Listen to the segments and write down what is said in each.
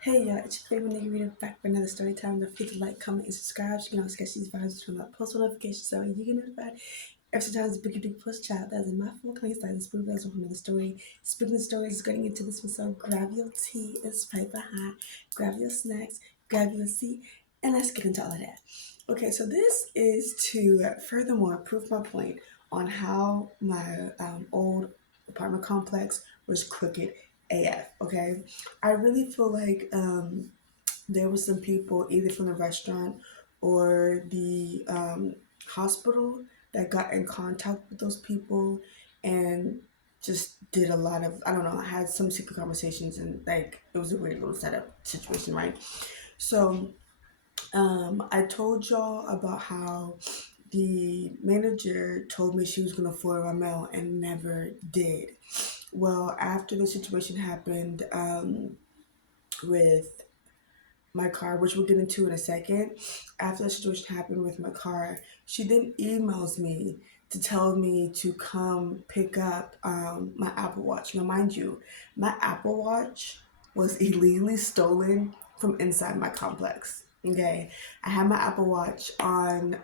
Hey y'all, it's your favorite nigga reader back for another story time. Don't forget to like, comment, and subscribe. So you can always catch these vibes from that post notifications so you get notified every time it's Boogie Big Plus Child. That's in my full claim style. This movie is from another story. Speaking of stories, getting into this one, so grab your tea, it's paper hot, grab your snacks, grab your seat, and let's get into all of that. Okay, so this is to furthermore prove my point on how my old apartment complex was crooked AF. Okay, I really feel like there were some people either from the restaurant or the hospital that got in contact with those people and just did a lot of, I don't know, had some secret conversations, and like it was a weird little setup situation, right? So I told y'all about how the manager told me she was gonna forward my mail and never did. Well, after the situation happened with my car, which we'll get into in a second, after the situation happened with my car, she then emails me to tell me to come pick up my Apple Watch. Now, mind you, my Apple Watch was illegally stolen from inside my complex. Okay, I had my Apple Watch on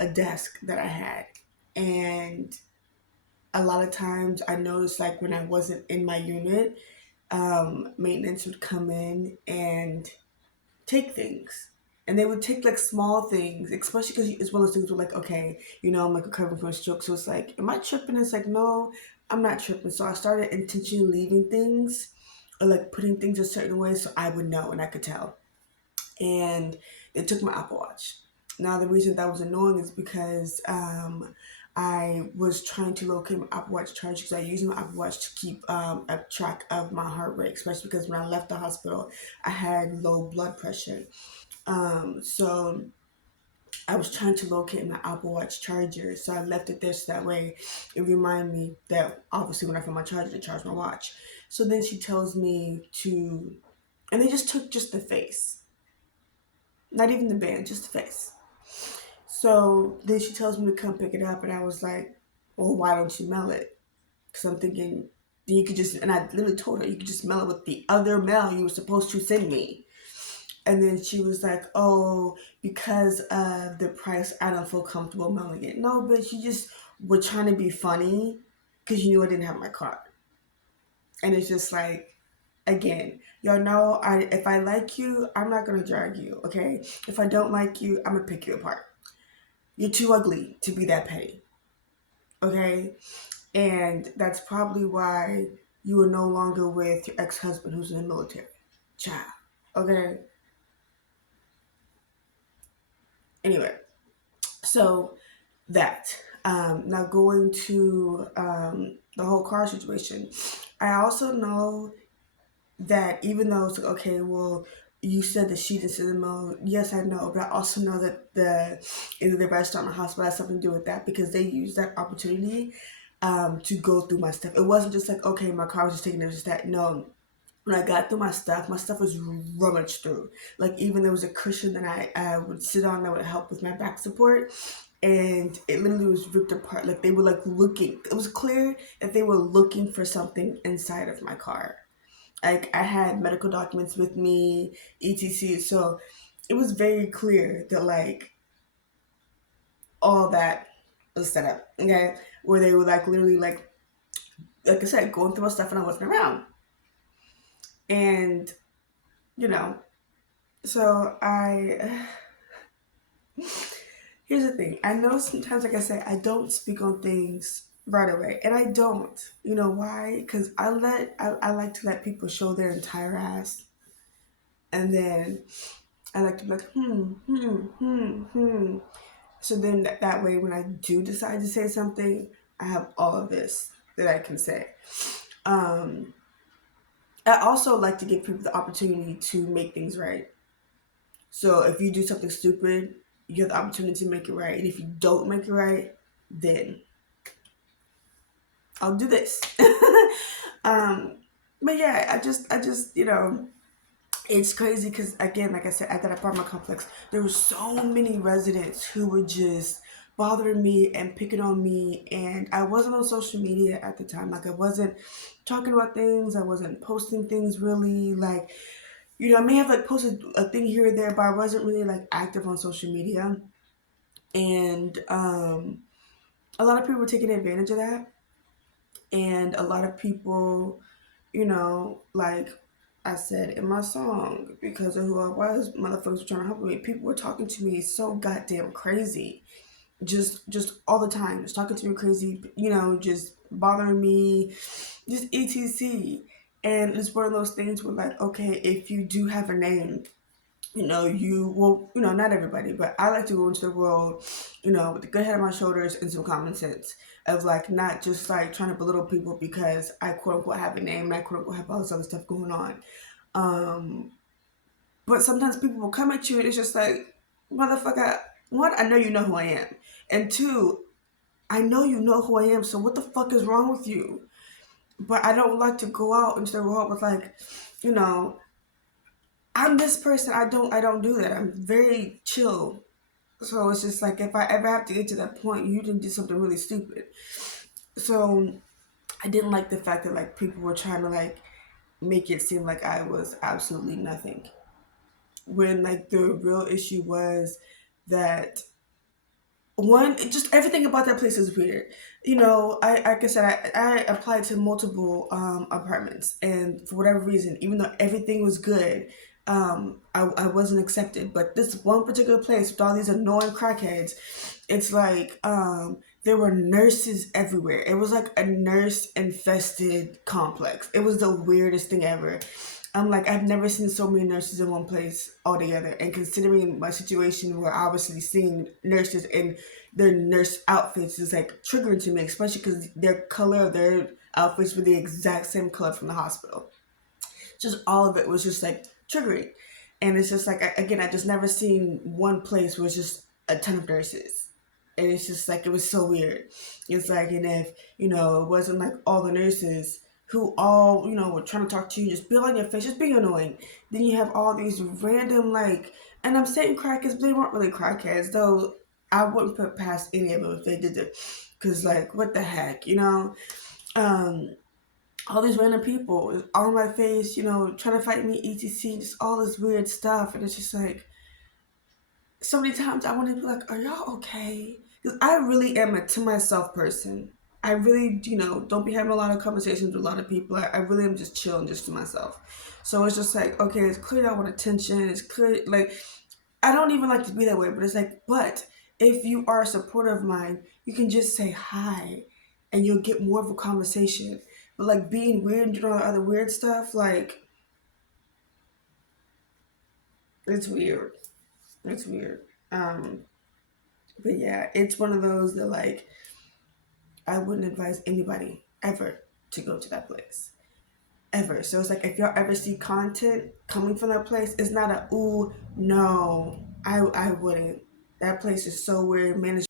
a desk that I had, and a lot of times I noticed, like when I wasn't in my unit, maintenance would come in and take things. And they would take like small things, especially because it's one of those things where, like, okay, I'm like recovering from a stroke. So it's like, am I tripping? It's like, no, I'm not tripping. So I started intentionally leaving things or like putting things a certain way so I would know and I could tell. And they took my Apple Watch. Now, the reason that was annoying is because I was trying to locate my Apple Watch charge because I use my Apple Watch to keep a track of my heart rate, especially because when I left the hospital, I had low blood pressure. So I was trying to locate my Apple Watch charger, so I left it there so that way it reminded me that obviously when I found my charger to charge my watch. So then she tells me to, and they just took just the face, not even the band, just the face. So then she tells me to come pick it up, and I was like, well, why don't you mail it? Because I'm thinking you could just, and I literally told her you could just mail it with the other mail you were supposed to send me. And then she was like, oh, because of the price, I don't feel comfortable mailing it. No, but you just were trying to be funny because you knew I didn't have my card. And it's just like, again, y'all know, if I like you, I'm not going to drag you, okay? If I don't like you, I'm going to pick you apart. You're too ugly to be that petty, okay? And that's probably why you are no longer with your ex-husband who's in the military. Child, okay? Anyway, so that. Now going to the whole car situation, I also know that even though it's like, okay, well, you said that she didn't send the mail. Yes, I know, but I also know that either the restaurant or hospital has something to do with that because they used that opportunity to go through my stuff. It wasn't just like, okay, my car was just taking it, just that. No, when I got through my stuff was rummaged through. Like even there was a cushion that I would sit on that would help with my back support, and it literally was ripped apart. Like they were like looking. It was clear that they were looking for something inside of my car. Like I had medical documents with me, etc. So it was very clear that like all that was set up. Okay, where they were like literally like I said, going through my stuff and I wasn't around, and you know so I here's the thing. I know sometimes, like I say, I don't speak on things right away, and I don't. You know why? Because I like to let people show their entire ass, and then I like to be like hmm. So then that way, when I do decide to say something, I have all of this that I can say. Um, I also like to give people the opportunity to make things right. So if you do something stupid, you have the opportunity to make it right. And if you don't make it right, then I'll do this. um, but yeah, I just, it's crazy because again, like I said, at that apartment complex, there were so many residents who were just bothering me and picking on me. And I wasn't on social media at the time. Like, I wasn't talking about things. I wasn't posting things really. Like, I may have like posted a thing here or there, but I wasn't really like active on social media. And a lot of people were taking advantage of that. And a lot of people, like I said in my song, because of who I was, motherfuckers were trying to help me. People were talking to me so goddamn crazy, just all the time, just talking to me crazy, just bothering me, just etc. And it's one of those things where, like, okay, if you do have a name, you will, not everybody, but I like to go into the world, with a good head on my shoulders and some common sense of, like, not just like trying to belittle people because I quote unquote have a name and I quote unquote have all this other stuff going on. Um, but sometimes people will come at you and it's just like, motherfucker, one, I know you know who I am. And two, I know you know who I am, so what the fuck is wrong with you? But I don't like to go out into the world with, like, you know, I'm this person. I don't do that. I'm very chill. So it's just like, if I ever have to get to that point, you didn't do something really stupid. So I didn't like the fact that, like, people were trying to, like, make it seem like I was absolutely nothing. When, like, the real issue was that, one, just everything about that place is weird. I like I said, I applied to multiple apartments, and for whatever reason, even though everything was good, I wasn't accepted. But this one particular place with all these annoying crackheads, it's like, there were nurses everywhere. It was like a nurse infested complex. It was the weirdest thing ever. I'm like, I've never seen so many nurses in one place all together. And considering my situation, where obviously seeing nurses in their nurse outfits is like triggering to me, especially because their color of their outfits were the exact same color from the hospital. Just all of it was just like triggering. And it's just like, again, I just never seen one place where it's just a ton of nurses. And it's just like, it was so weird. It's like, and if, it wasn't like all the nurses who all, were trying to talk to you, just be on your face, just being annoying. Then you have all these random, like, and I'm saying crackheads, but they weren't really crackheads, though I wouldn't put past any of them if they did it. Because, like, what the heck, Um, all these random people all in my face, trying to fight me, etc. Just all this weird stuff. And it's just like, so many times I want to be like, are y'all okay? Because I really am a to myself person. I really, don't be having a lot of conversations with a lot of people. I really am just chilling just to myself. So it's just like, okay, it's clear I want attention. It's clear, like, I don't even like to be that way, but it's like, but if you are a supporter of mine, you can just say hi and you'll get more of a conversation. But, like, being weird and doing all the other weird stuff, like, it's weird. It's weird. Um, but yeah, it's one of those that, like, I wouldn't advise anybody ever to go to that place. Ever. So it's like, if y'all ever see content coming from that place, it's not a, ooh, no, I wouldn't. That place is so weird. Management